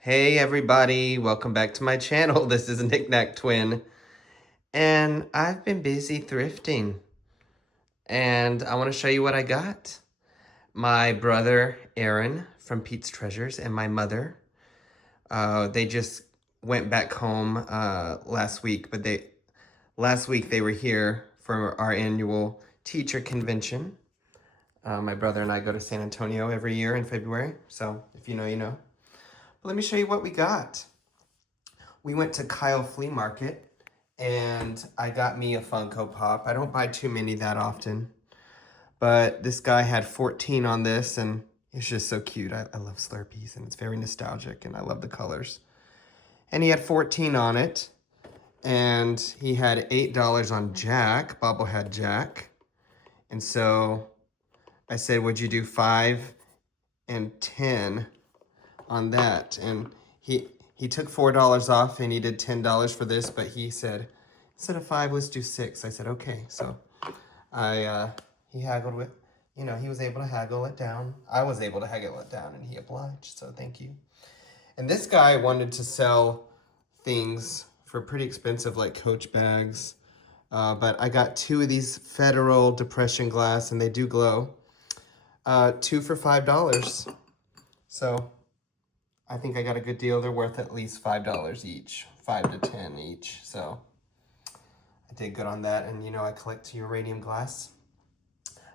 Hey everybody, welcome back to my channel. This is Knick-Knack Twin, and I've been busy thrifting, and I want to show you what I got. My brother Aaron from Pete's Treasures and my mother, they just went back home last week, but last week they were here for our annual teacher convention. My brother and I go to San Antonio every year in February, so if you know, you know. But let me show you what we got. We went to Kyle Flea Market and I got me a Funko Pop. I don't buy too many that often, but this guy had 14 on this and it's just so cute. I love Slurpees and it's very nostalgic and I love the colors. And he had 14 on it and he had $8 on Jack, bobblehead Jack. And so I said, would you do 5 and 10 on that? And he took $4 off and he did $10 for this, but he said, instead of 5, let's do 6. I said, okay. So he haggled with, he was able to haggle it down. I was able to haggle it down and he obliged, so thank you. And this guy wanted to sell things for pretty expensive, like Coach bags. But I got 2 of these Federal Depression glass and they do glow. 2 for $5. So I think I got a good deal. They're worth at least $5 each, 5 to 10 each. So I did good on that. And I collect uranium glass.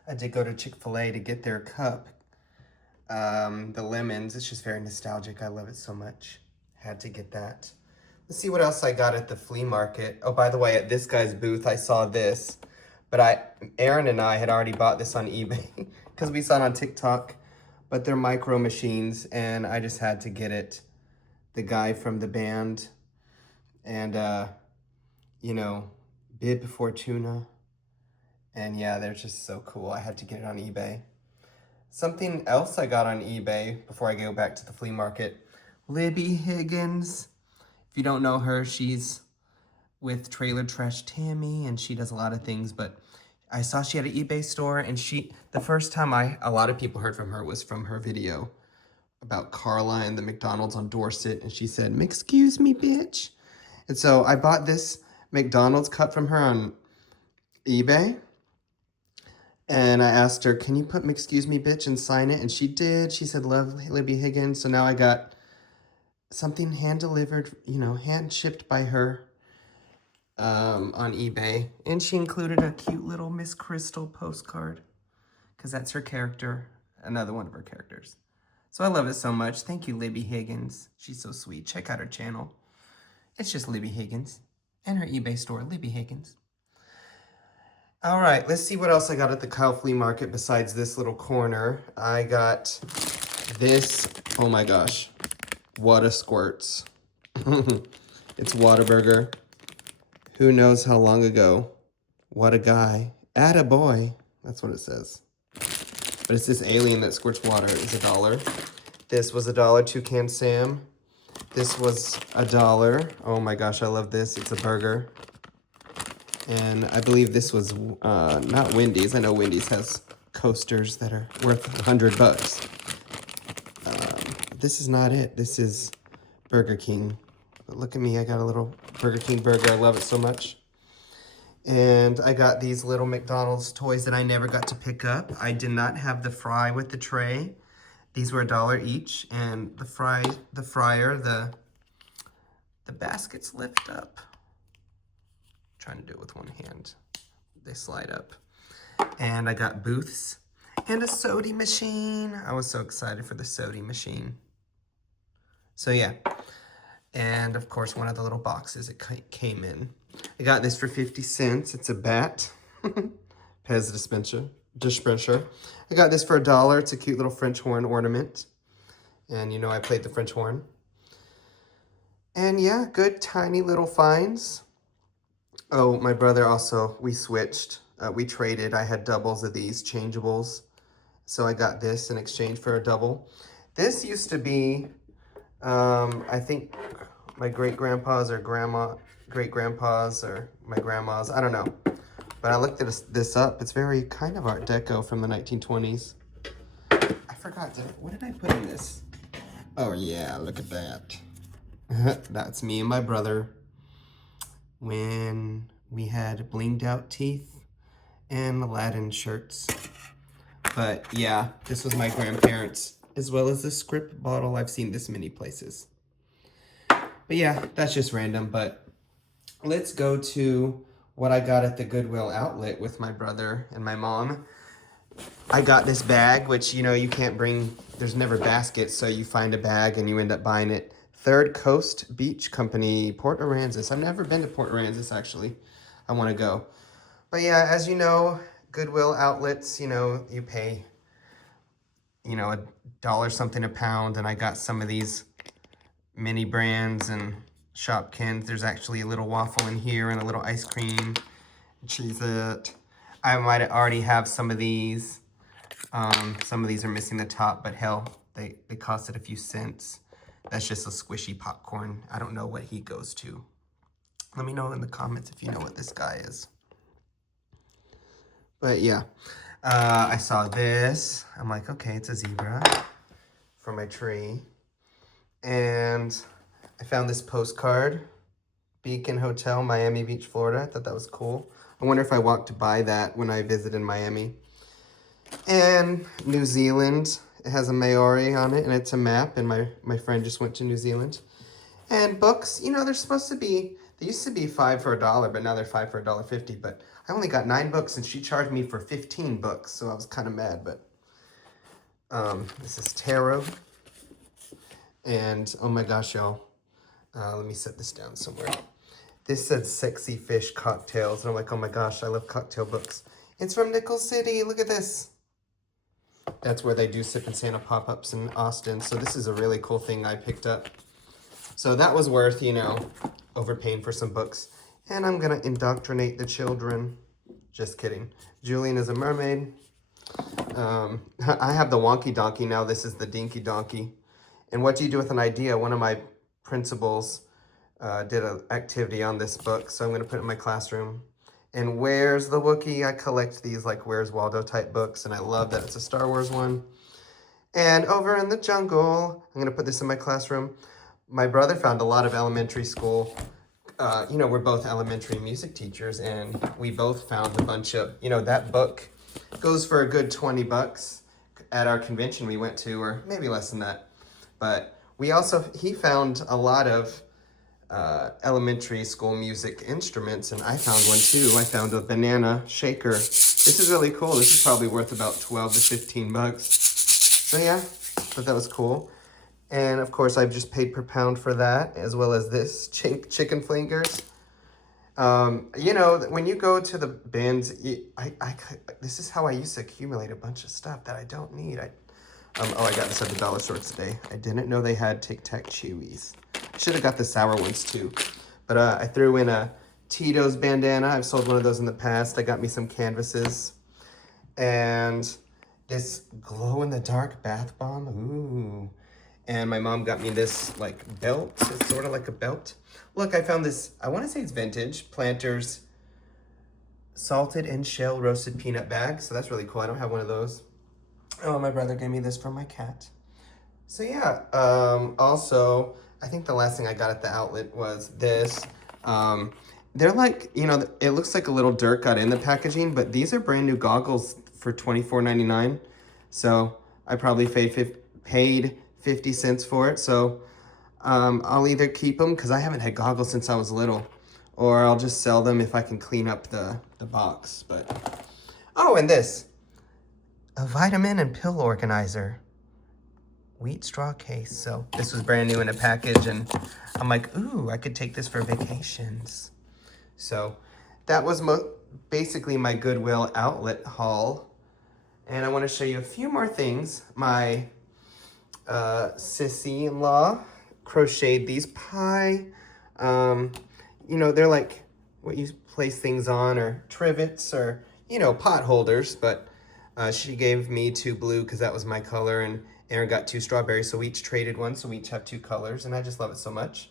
I did go to Chick-fil-A to get their cup. The lemons, it's just very nostalgic. I love it so much. Had to get that. Let's see what else I got at the flea market. Oh, by the way, at this guy's booth, I saw this. But Aaron and I had already bought this on eBay because we saw it on TikTok. But they're micro machines, and I just had to get it. The guy from the band, and Bid Before Tuna. And yeah, they're just so cool. I had to get it on eBay. Something else I got on eBay before I go back to the flea market. Libby Higgins. If you don't know her, she's with Trailer Trash Tammy, and she does a lot of things, but I saw she had an eBay store, and the first time a lot of people heard from her was from her video about Carla and the McDonald's on Dorset, and she said, "Excuse me, bitch." And so I bought this McDonald's cup from her on eBay, and I asked her, "Can you put "Excuse me, bitch" and sign it?" And she did. She said, "Love, Libby Higgins." So now I got something hand-delivered, hand-shipped by her on eBay, and she included a cute little Miss Crystal postcard because that's her character, another one of her characters. So I love it so much. Thank you, Libby Higgins. She's so sweet. Check out her channel. It's just Libby Higgins, and her eBay store, Libby Higgins. All right, let's see what else I got at the Kyle Flea Market besides this little corner. I got this. Oh my gosh, what a squirts. It's Whataburger. Who knows how long ago? What a guy. Atta boy. That's what it says. But it's this alien that squirts water. It's $1. This was $1. Toucan Sam. This was $1. Oh my gosh, I love this. It's a burger. And I believe this was not Wendy's. I know Wendy's has coasters that are worth $100. This is not it. This is Burger King. But look at me, I got a little Burger King burger. I love it so much. And I got these little McDonald's toys that I never got to pick up. I did not have the fry with the tray. These were $1 each. And the fryer, the baskets lift up. I'm trying to do it with one hand. They slide up. And I got booths and a soda machine. I was so excited for the soda machine. So yeah. And of course, one of the little boxes it came in. I got this for 50 cents. It's a bat. Pez dispenser. I got this for $1. It's a cute little French horn ornament. And I played the French horn. And yeah, good tiny little finds. Oh, my brother also, we switched. We traded. I had doubles of these, changeables. So I got this in exchange for a double. This used to be, I think, my great-grandpa's or great-grandpa's or my grandma's. I don't know. But I looked this up. It's very kind of Art Deco from the 1920s. I forgot what did I put in this? Oh yeah, look at that. That's me and my brother when we had blinged out teeth and Aladdin shirts. But yeah, this was my grandparents, as well as the script bottle. I've seen this many places. But yeah, that's just random. But let's go to what I got at the Goodwill outlet with my brother and my mom. I got this bag, which, you know, you can't bring, there's never baskets, so you find a bag and you end up buying it. Third Coast Beach Company, Port Aransas. I've never been to Port Aransas, actually. I want to go. But yeah, as you know, Goodwill outlets, you know, you pay, you know, $1 something a pound, and I got some of these mini brands and Shopkins. There's actually a little waffle in here and a little ice cream, Cheez-It. I might already have some of these. Some of these are missing the top, but hell, they costed a few cents. That's just a squishy popcorn. I don't know what he goes to. Let me know in the comments if you know what this guy is. But yeah, I saw this. I'm like, okay, it's a zebra for my tree. And I found this postcard, Beacon Hotel, Miami Beach, Florida. I thought that was cool. I wonder if I walked by that when I visited Miami. And New Zealand, it has a Maori on it, and it's a map, and my friend just went to New Zealand. And books, you know, they're supposed to be, they used to be 5 for $1, but now they're 5 for $1.50. But I only got 9 books, and she charged me for 15 books, so I was kind of mad. But this is tarot. And oh my gosh, y'all. Let me set this down somewhere. This said Sexy Fish Cocktails, and I'm like, oh my gosh, I love cocktail books. It's from Nickel City. Look at this. That's where they do Sip and Santa pop-ups in Austin. So this is a really cool thing I picked up. So that was worth, you know, overpaying for some books. And I'm gonna indoctrinate the children. Just kidding. Julian is a mermaid. I have the Wonky Donkey now. This is the Dinky Donkey. And what do you do with an idea? One of my principals did an activity on this book, so I'm gonna put it in my classroom. And Where's the Wookiee? I collect these like Where's Waldo type books, and I love that it's a Star Wars one. And Over in the Jungle, I'm gonna put this in my classroom. My brother found a lot of elementary school, you know, we're both elementary music teachers, and we both found a bunch of, you know, that book goes for a good 20 bucks at our convention we went to, or maybe less than that. But he found a lot of elementary school music instruments, and I found one too. I found a banana shaker. This is really cool. This is probably worth about 12 to 15 bucks. So yeah, thought that was cool. And of course, I've just paid per pound for that, as well as this chicken fingers. You know, when you go to the bins, this is how I used to accumulate a bunch of stuff that I don't need. I got this at the dollar store today. I didn't know they had Tic Tac Chewies. Should have got the sour ones too. But I threw in a Tito's bandana. I've sold one of those in the past. I got me some canvases. And this glow-in-the-dark bath bomb. Ooh. And my mom got me this like belt. It's sort of like a belt. Look, I found this, I want to say it's vintage, Planters salted and shell roasted peanut bag. So that's really cool. I don't have one of those. Oh, my brother gave me this from my cat. So yeah, also, I think the last thing I got at the outlet was this. They're like, you know, it looks like a little dirt got in the packaging, but these are brand new goggles for $24.99. So I probably paid 50 cents for it. So I'll either keep them, because I haven't had goggles since I was little, or I'll just sell them if I can clean up the box. But oh, and this, a vitamin and pill organizer. Wheat straw case. So this was brand new in a package, and I'm like, ooh, I could take this for vacations. So that was basically my Goodwill outlet haul. And I want to show you a few more things. My sissy-in-law crocheted these pie. You know, they're like what you place things on, or trivets, or, you know, pot holders. But she gave me 2 blue because that was my color, and Aaron got 2 strawberries, so we each traded one, so we each have 2 colors, and I just love it so much.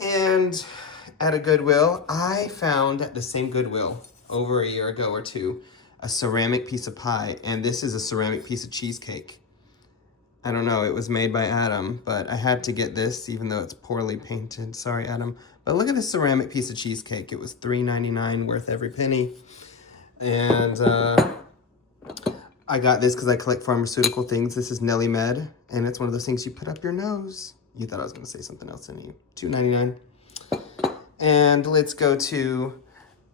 And at a Goodwill, I found at the same Goodwill over a year ago or 2, a ceramic piece of pie, and this is a ceramic piece of cheesecake. I don't know, it was made by Adam, but I had to get this even though it's poorly painted. Sorry, Adam. But look at this ceramic piece of cheesecake. It was $3.99, worth every penny. And I got this because I collect pharmaceutical things. This is Nelly Med, and it's one of those things you put up your nose. You thought I was going to say something else, didn't you? $2.99. And let's go to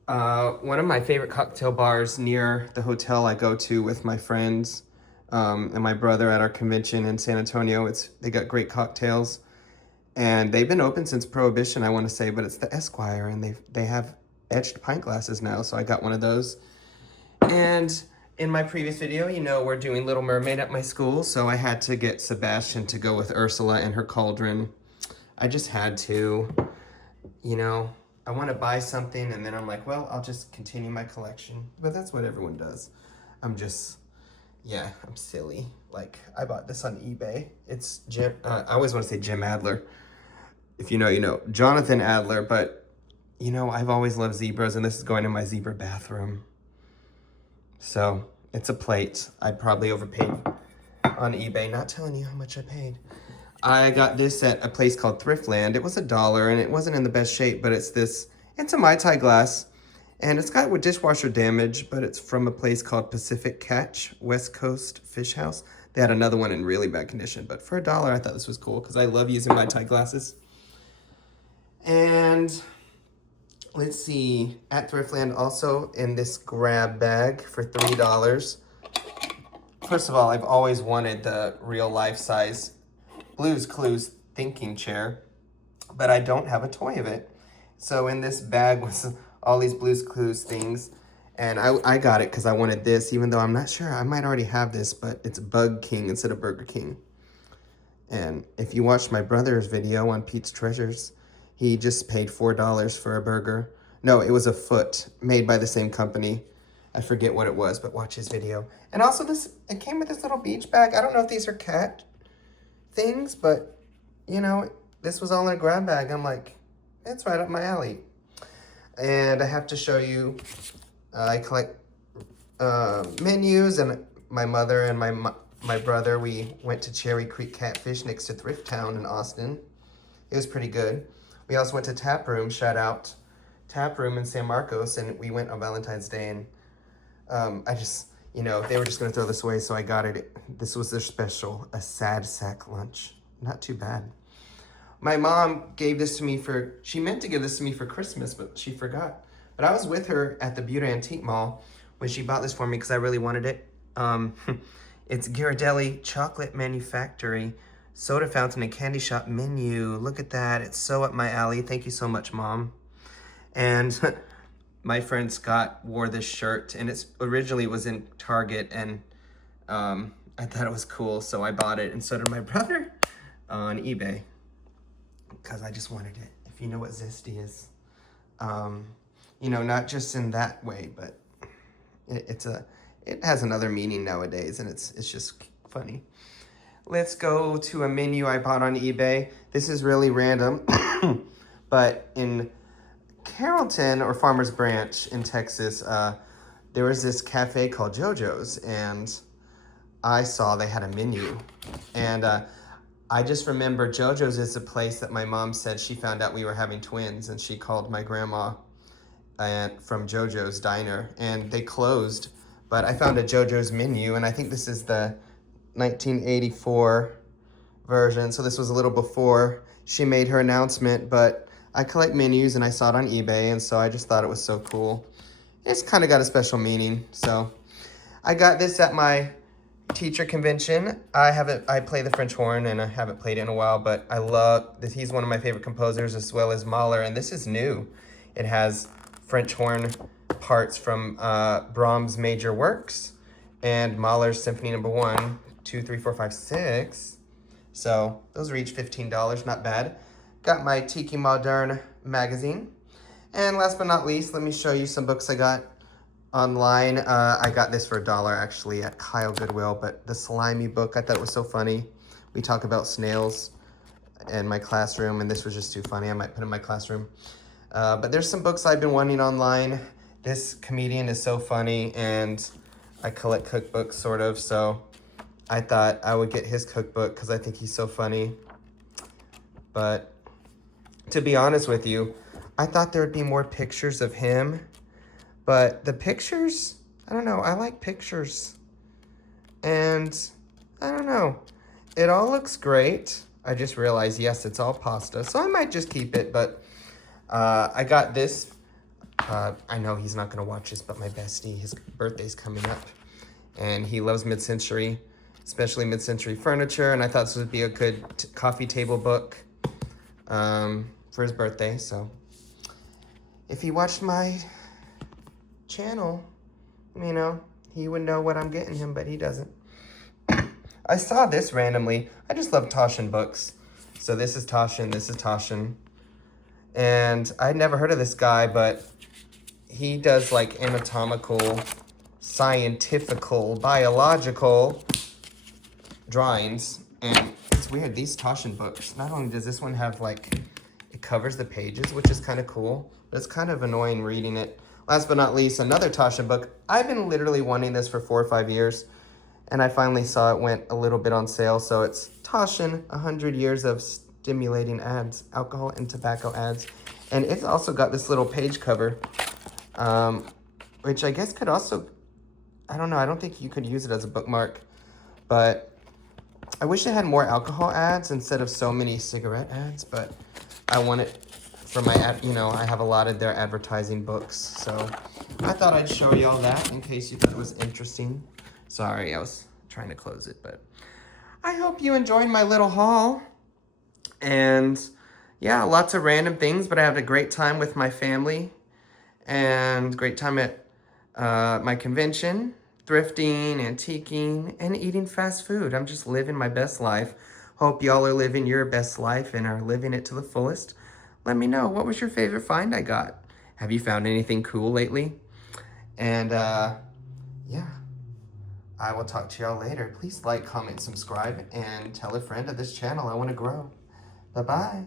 one of my favorite cocktail bars near the hotel I go to with my friends and my brother at our convention in San Antonio. They got great cocktails, and they've been open since Prohibition, I want to say, but it's the Esquire, and they have etched pint glasses now, so I got one of those. And in my previous video, you know, we're doing Little Mermaid at my school, so I had to get Sebastian to go with Ursula and her cauldron. I just had to, you know, I want to buy something, and then I'm like, well, I'll just continue my collection. But that's what everyone does. I'm silly. Like, I bought this on eBay. It's Jim, I always want to say Jim Adler. If you know, you know. Jonathan Adler, but, you know, I've always loved zebras, and this is going in my zebra bathroom. So, it's a plate. I probably overpaid on eBay, not telling you how much I paid. I got this at a place called Thriftland. It was $1, and it wasn't in the best shape, but it's a Mai Tai glass, and it's got dishwasher damage, but it's from a place called Pacific Catch, West Coast Fish House. They had another one in really bad condition, but for $1, I thought this was cool, because I love using Mai Tai glasses. And let's see, at Thriftland also in this grab bag for $3. First of all, I've always wanted the real life size Blue's Clues thinking chair, but I don't have a toy of it. So in this bag was all these Blue's Clues things, and I got it because I wanted this, even though I'm not sure, I might already have this, but it's Bug King instead of Burger King. And if you watched my brother's video on Pete's Treasures, he just paid $4 for a burger. No, it was a foot made by the same company. I forget what it was, but watch his video. And also it came with this little beach bag. I don't know if these are cat things, but you know, this was all in a grab bag. I'm like, it's right up my alley. And I have to show you, I collect menus, and my mother and my brother, we went to Cherry Creek Catfish next to Thrift Town in Austin. It was pretty good. We also went to Tap Room, shout out Tap Room in San Marcos, and we went on Valentine's Day, and I just, you know, they were just going to throw this away, so I got it. This was their special, a sad sack lunch. Not too bad. My mom gave this to me she meant to give this to me for Christmas, but she forgot. But I was with her at the Butte Antique Mall when she bought this for me because I really wanted it. It's Ghirardelli Chocolate Manufactory Soda Fountain and Candy Shop menu. Look at that. It's so up my alley. Thank you so much, Mom. And my friend Scott wore this shirt, and it originally was in Target, and I thought it was cool, so I bought it, and so did my brother on eBay, because I just wanted it. If you know what zesty is. You know, not just in that way, but it has another meaning nowadays, and it's just funny. Let's go to a menu I bought on eBay. This is really random, but in Carrollton or Farmers Branch in Texas, there was this cafe called JoJo's, and I saw they had a menu, and I just remember JoJo's is a place that my mom said she found out we were having twins, and she called my grandma from JoJo's Diner, and they closed, but I found a JoJo's menu, and I think this is the 1984 version, so this was a little before she made her announcement, but I collect menus, and I saw it on eBay, and so I just thought it was so cool. It's kind of got a special meaning, so I got this at my teacher convention. I play the French horn, and I haven't played it in a while, but I love that he's one of my favorite composers, as well as Mahler, and this is new. It has French horn parts from Brahms' major works and Mahler's Symphony No. 1, 2, 3, 4, 5, 6. So those are each $15, not bad. Got my Tiki Modern magazine. And last but not least, let me show you some books I got online. I got this for $1 actually at Kyle Goodwill, but the Slimy book, I thought it was so funny. We talk about snails in my classroom, and this was just too funny. I might put it in my classroom. But there's some books I've been wanting online. This comedian is so funny, and I collect cookbooks, sort of, so I thought I would get his cookbook because I think he's so funny. But to be honest with you, I thought there would be more pictures of him. But the pictures, I don't know, I like pictures. And I don't know, it all looks great. I just realized, yes, it's all pasta. So I might just keep it, but I got this. I know he's not gonna watch this, but my bestie, his birthday's coming up. And he loves mid-century, especially mid-century furniture. And I thought this would be a good coffee table book for his birthday. So if he watched my channel, you know, he would know what I'm getting him, but he doesn't. I saw this randomly. I just love Toshin books. So this is Toshin, this is Toshin. And I'd never heard of this guy, but he does like anatomical, scientifical, biological drawings. And it's weird, these Toshin books, not only does this one have like, it covers the pages, which is kind of cool, but it's kind of annoying reading it. Last but not least, another Toshin book. I've been literally wanting this for 4 or 5 years, and I finally saw it went a little bit on sale. So it's Toshin, 100 Years of Stimulating Ads, Alcohol and Tobacco Ads. And it's also got this little page cover, which I guess could also, I don't know, I don't think you could use it as a bookmark, but I wish it had more alcohol ads instead of so many cigarette ads, but I want it for my ad, you know, I have a lot of their advertising books, so I thought I'd show y'all that in case you thought it was interesting. Sorry, I was trying to close it, but I hope you enjoyed my little haul. And yeah, lots of random things, but I had a great time with my family and great time at my convention, thrifting, antiquing, and eating fast food. I'm just living my best life. Hope y'all are living your best life and are living it to the fullest. Let me know, what was your favorite find I got? Have you found anything cool lately? And yeah, I will talk to y'all later. Please like, comment, subscribe, and tell a friend of this channel. I want to grow. Bye-bye.